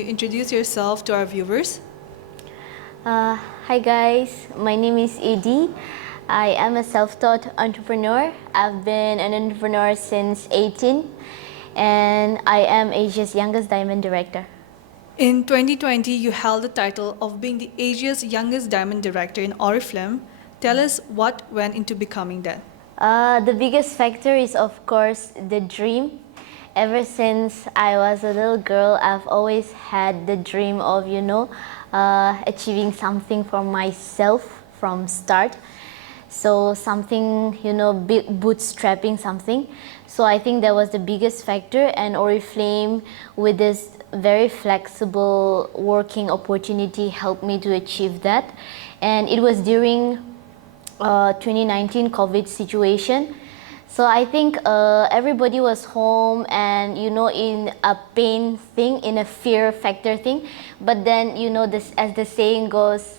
you introduce yourself to our viewers? Hi guys, my name is Idi. I am a self-taught entrepreneur. I've been an entrepreneur since 18 and I am Asia's youngest diamond director. In 2020, you held the title of being the Asia's youngest diamond director in Oriflame. Tell us what went into becoming that. The biggest factor is of course the dream. Ever since I was a little girl, I've always had the dream of, achieving something for myself from start. So something, bootstrapping something. So I think that was the biggest factor, and Oriflame with this very flexible working opportunity helped me to achieve that. And it was during 2019 COVID situation. So I think everybody was home and in a pain thing, in a fear factor thing. But then this, as the saying goes,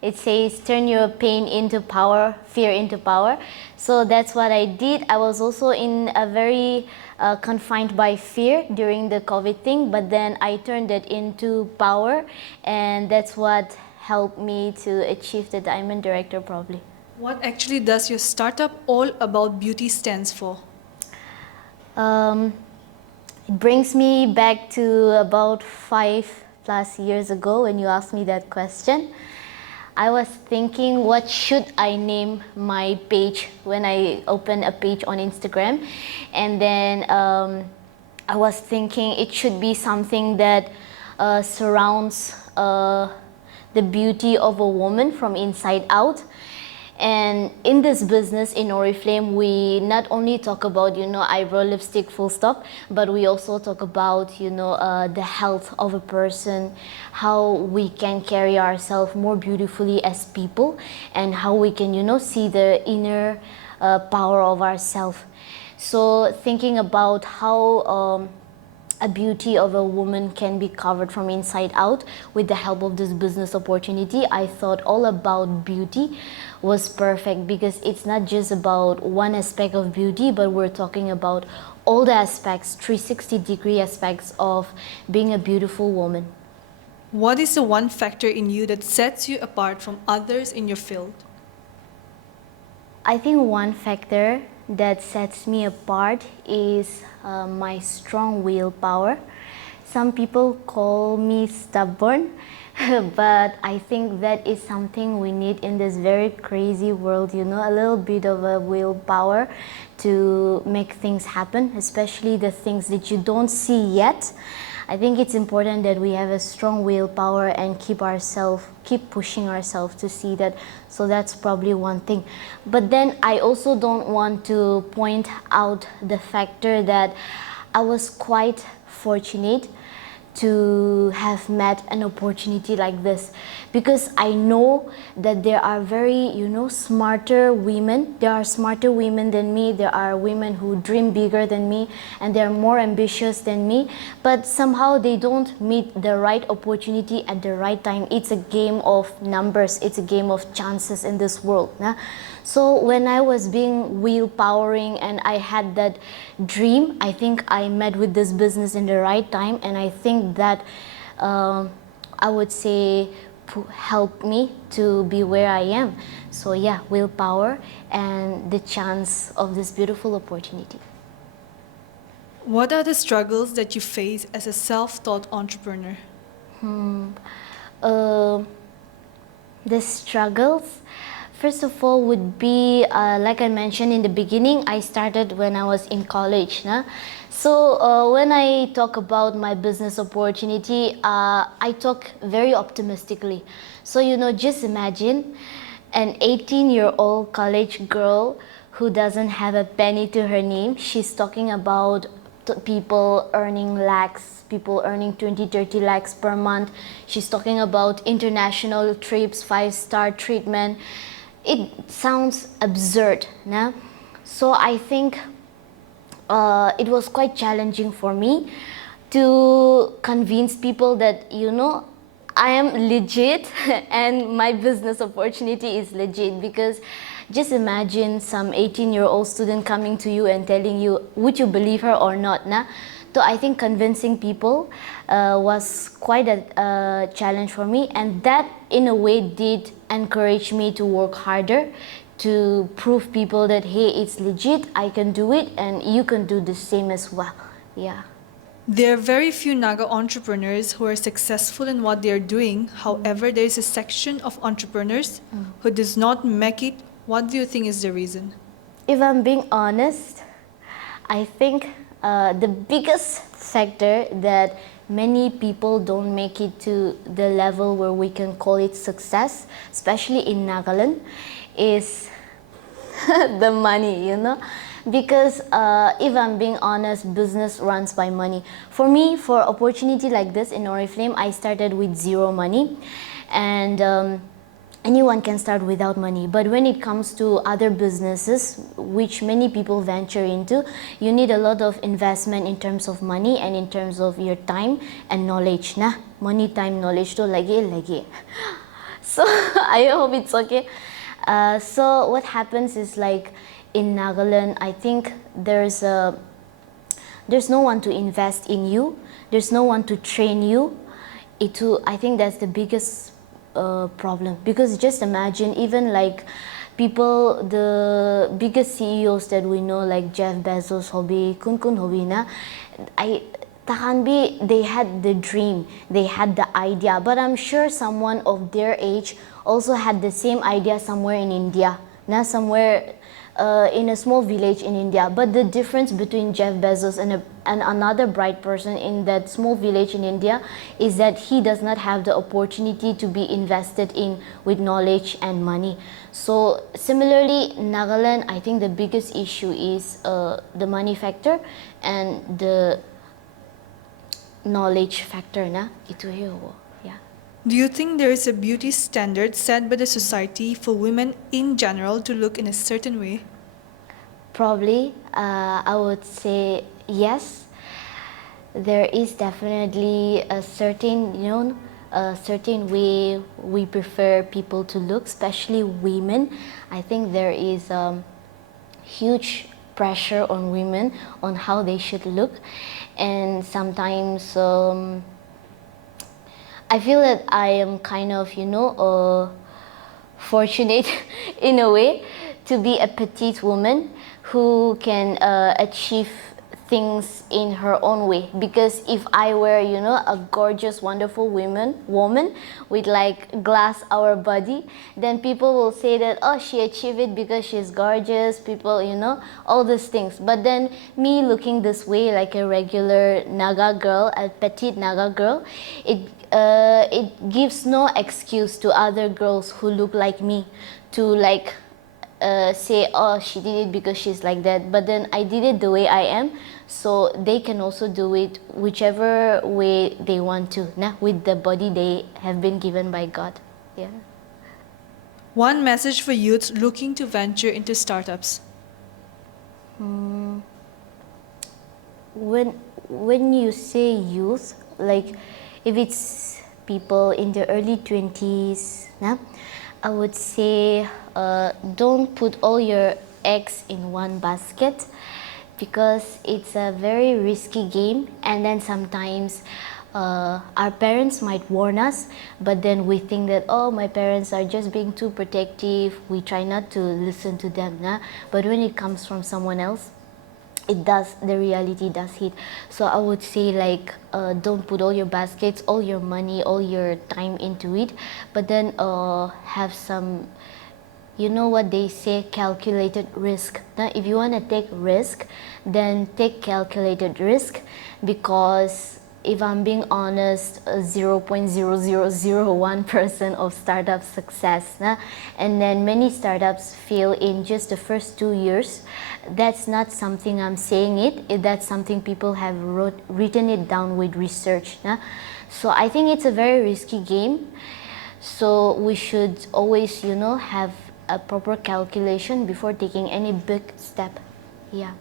it says turn your pain into power, fear into power. So that's what I did. I was also in a very confined by fear during the COVID thing, but then I turned it into power, and that's what helped me to achieve the Diamond Director probably. What actually does your startup All About Beauty stands for? It brings me back to about 5+ years ago when you asked me that question. I was thinking, what should I name my page when I open a page on Instagram? And then I was thinking it should be something that surrounds the beauty of a woman from inside out. And in this business, in Oriflame, we not only talk about, eyebrow, lipstick, full stop, but we also talk about, the health of a person, how we can carry ourselves more beautifully as people, and how we can, see the inner power of ourselves. So thinking about how a beauty of a woman can be covered from inside out with the help of this business opportunity, I thought All About Beauty was perfect, because it's not just about one aspect of beauty, but we're talking about all the aspects, 360-degree aspects of being a beautiful woman. What is the one factor in you that sets you apart from others in your field? I think one factor that sets me apart is my strong willpower. Some people call me stubborn, but I think that is something we need in this very crazy world, a little bit of a willpower to make things happen, especially the things that you don't see yet. I think it's important that we have a strong willpower and keep pushing ourselves to see that. So that's probably one thing. But then I also don't want to point out the factor that I was quite fortunate to have met an opportunity like this, because I know that there are very smarter women. There are smarter women than me. There are women who dream bigger than me, and they're more ambitious than me, but somehow they don't meet the right opportunity at the right time. It's a game of numbers. It's a game of chances in this world. Nah? So when I was being willpowering and I had that dream, I think I met with this business in the right time, and I think that I would say helped me to be where I am. So yeah, willpower and the chance of this beautiful opportunity. What are the struggles that you face as a self-taught entrepreneur? The struggles, first of all, would be like I mentioned in the beginning, I started when I was in college. Nah? So when I talk about my business opportunity, I talk very optimistically. So just imagine an 18-year-old college girl who doesn't have a penny to her name. She's talking about people earning lakhs, people earning 20-30 lakhs per month. She's talking about international trips, 5-star treatment. It sounds absurd, nah? So I think it was quite challenging for me to convince people that I am legit and my business opportunity is legit. Because just imagine some 18-year-old student coming to you and telling you, would you believe her or not? Nah? So I think convincing people was quite a challenge for me, and that in a way did encourage me to work harder, to prove people that hey, it's legit, I can do it, and you can do the same as well. Yeah. There are very few Naga entrepreneurs who are successful in what they are doing. However, there is a section of entrepreneurs who does not make it. What do you think is the reason? If I'm being honest, I think the biggest factor that many people don't make it to the level where we can call it success, especially in Nagaland, is the money, you know. Because if I'm being honest, business runs by money. For me, for opportunity like this in Oriflame, I started with zero money, and anyone can start without money. But when it comes to other businesses, which many people venture into, you need a lot of investment in terms of money and in terms of your time and knowledge. Nah, money, time, knowledge to lagi. So I hope it's okay. So what happens is, like in Nagaland, I think there's no one to invest in you. There's no one to train you. I think that's the biggest problem, because just imagine, even like people, the biggest CEOs that we know, like Jeff Bezos, Hobi, Kun Hobi na, they had the dream, they had the idea, but I'm sure someone of their age also had the same idea somewhere in India, somewhere in a small village in India. But the difference between Jeff Bezos and another bright person in that small village in India is that he does not have the opportunity to be invested in with knowledge and money. So similarly, Nagaland, I think the biggest issue is the money factor and the knowledge factor. Itu yo. Yeah. Do you think there is a beauty standard set by the society for women in general to look in a certain way? Probably, I would say yes. There is definitely a certain, a certain way we prefer people to look, especially women. I think there is huge pressure on women on how they should look, and sometimes I feel that I am kind of, fortunate in a way to be a petite woman who can achieve things in her own way. Because if I were, a gorgeous, wonderful woman with like glass hour body, then people will say that, oh, she achieved it because she's gorgeous, people, all these things. But then me looking this way, like a regular Naga girl, a petite Naga girl, it gives no excuse to other girls who look like me to like say, oh, she did it because she's like that. But then I did it the way I am, so they can also do it whichever way they want to, with the body they have been given by God. Yeah. One message for youths looking to venture into startups. When you say youth, like if it's people in their early 20s, I would say don't put all your eggs in one basket, because it's a very risky game, and then sometimes our parents might warn us, but then we think that, oh, my parents are just being too protective, we try not to listen to them. But when it comes from someone else, the reality does hit. So I would say, like, don't put all your baskets, all your money, all your time into it, but then have some, what they say, calculated risk. Now, if you want to take risk, then take calculated risk, because if I'm being honest, 0.0001% of startup success, and then many startups fail in just the first 2 years. That's not something I'm saying that's something people have written it down with research. So I think it's a very risky game. So we should always, have a proper calculation before taking any big step. Yeah.